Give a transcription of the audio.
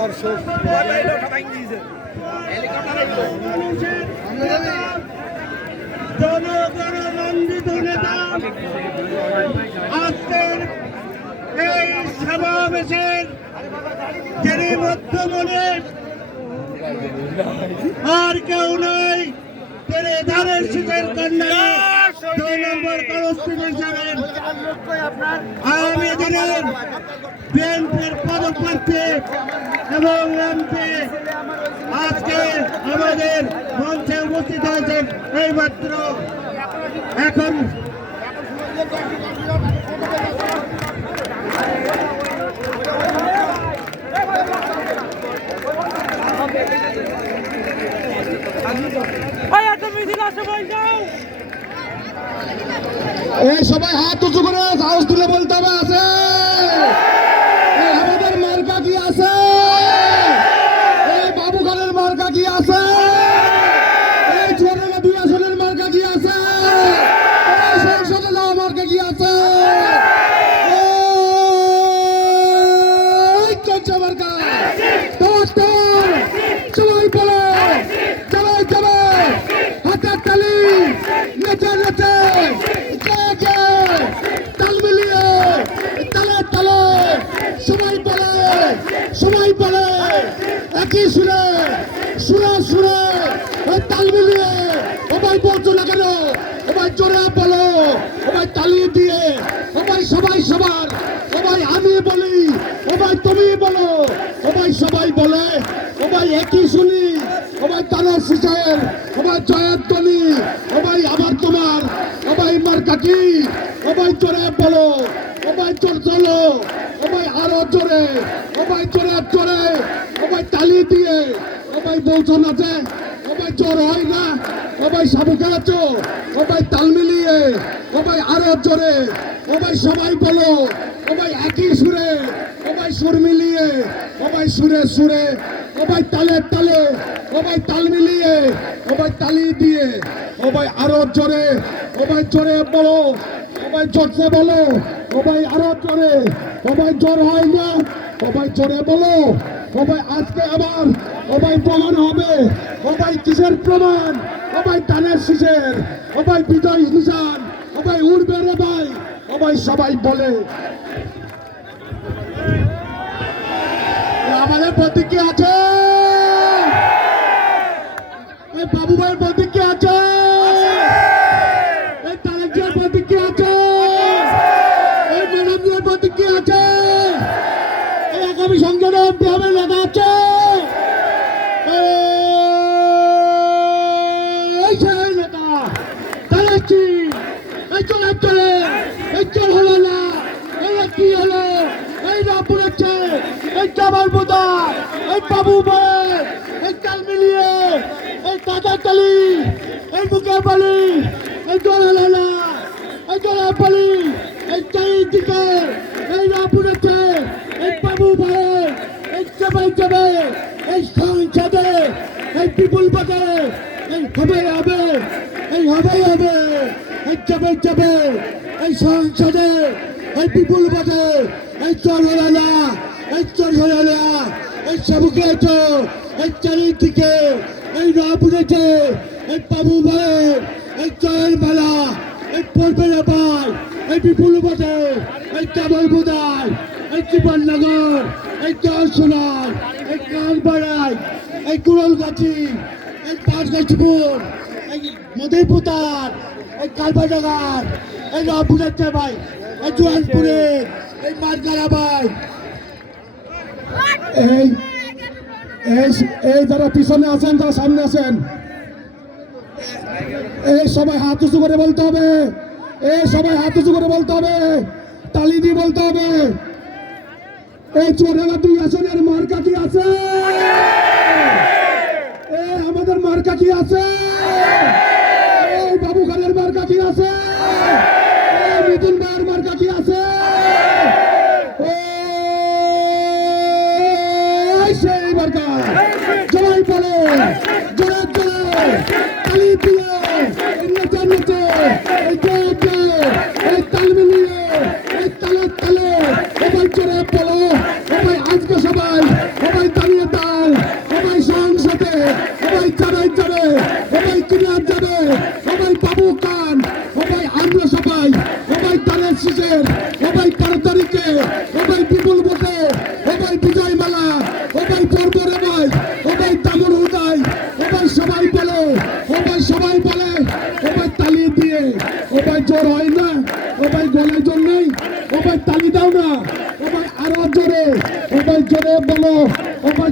দর্শক জনগণমণ্ডিত নেতা আজকের এই সমাবেশের যিনি মধ্যমণি আর কেউ নয়, তিনি ধানের শীতের কন্যা 2 নম্বর কনস্টিটিউশন হিসাবে আগামী দিনের বিএনপির পদপ্রার্থী এবং এমপি আজকে আমাদের মঞ্চে উপস্থিত হয়েছেন। এইমাত্র এখন এই সবাই হাত উঁচু করে সাহস তুলে বলতে হবে আছে আমাদের মার্কা কি আছে, এই বাবু খানের মার্কা কি আছে, এই চুয়াডাঙ্গা 2 আসনের মার্কা কি আছে, এই সংসদে যাওয়া মার্কা কি আছে, এই চলছে মার্কা সবাই বলে সবাই যাবে হাতের তালি নেচে নেচে তাল মিলিয়ে তালে তালে সবাই বলে একই সুরে সুরে সুরে তাল মিলিয়ে সবাই বলছো না কেন, সবাই জোরে বলো, সবাই তালি দিয়ে সবাই সবার সবাই আমি বলি, সবাই তুমি বলো, সবাই বলে সবাই একই শুনি, সবাই তারার শিশের সবাই জয়ের ধ্বনি, সবাই আবার তোমার সবাই মার্কা কি, সবাই জোরে বলো, সবাই জোর চলো, সবাই আরো জোরে, সবাই জোরে জোরে সবাই তালি দিয়ে সবাই বলছো না যে সবাই জোর হয় না, সবাই সাবু খেলেছো, সবাই তাল মিলিয়ে সবাই আরো জোরে সবাই বলো, সবাই একই সুরে সবাই সুর মিলিয়ে সবাই সুরে সুরে সবাই তালে তালে সবাই তাল মিলিয়ে সবাই তালি দিয়ে সবাই আরো জোরে বলো, সবাই জোরছে বলো, সবাই আরো জোরে, সবাই জোর হয় না, সবাই জোরে বলো, সবাই আজকে আবার সবাই প্রমাণ হবে, সবাই কিসের প্রমাণ, সবাই ধানের শীষের, সবাই বিজয় নিশান, সবাই উড়বে রে ভাই, সবাই বলে আমাদের প্রতীকে আছে, এই বাবু ভাইয়ের প্রতীকে আছে, এই তারেক জিয়ার প্রতীকে আছে, এই ম্যাডাম জিয়ার প্রতীকে আছে, এই আগামী সংসদে এমপি হবে নেতা আছে, এই সেই নেতা তারেক জি, এই চলে এই চল হলো না, এই কি হলো, এই না পড়েছে, এই জামাল বোদা, এই বাবু ভাই, এই তাল মিলিয়ে এই কাদা তালি, এই বুকে বালি, এই জল হলো না, এই জল বালি, এই চারিদিকে এই না পড়েছে, এই বাবু ভাই, এই যাবে এই সংসদে, এই বিপুল পথে এই হবে এই হবে এই যাবে এই সংসদে, এই বিপুল পথে এই চল হলো না, এই চল হলো না, এই সবকে এই চারিদিকে এই না বুঝেছে, এই বাবু ভাই, এই জয়ের মেলা, এই পড়বে না ভাই, এই বিপুল পথে এই চাবল বোদায়, এই জীবননগর, এই জলসোনার, এই কানপাড়ায়, এই কুড়লগাছি, এই পাঁচগাছিপুর, এই মধুপুতার, এই কালবাজার, এই না বুঝেছে ভাই, এই জোয়ানপুরে, এই মারগারা ভাই, এই যারা পিছনে আছেন যারা সামনে আছেন, এই সবাই হাত উঁচু করে বলতে হবে, এই সবাই হাত উঁচু করে বলতে হবে, তালি দিয়ে বলতে হবে, এই চুয়াডাঙ্গা 2 আসনের মার্কা কি আছে, এই আমাদের মার্কা কি আছে, এই বাবু খানের মার্কা কি আছে, এই মিথুন ভাইয়ের মার্কা কি আছে, সেই মার্কা সবাই বলে জোরে জোরে তালি দিয়ে নেচে নেচে এই তাল মিলিয়ে এই তালে তালে সবাই জোরে বলো, সবাই আজকে সবাই ভাই জোর নেই ও ভাই তালি দাও না ও ভাই আরো জোরে ও ভাই জোরে বলো ও ভাই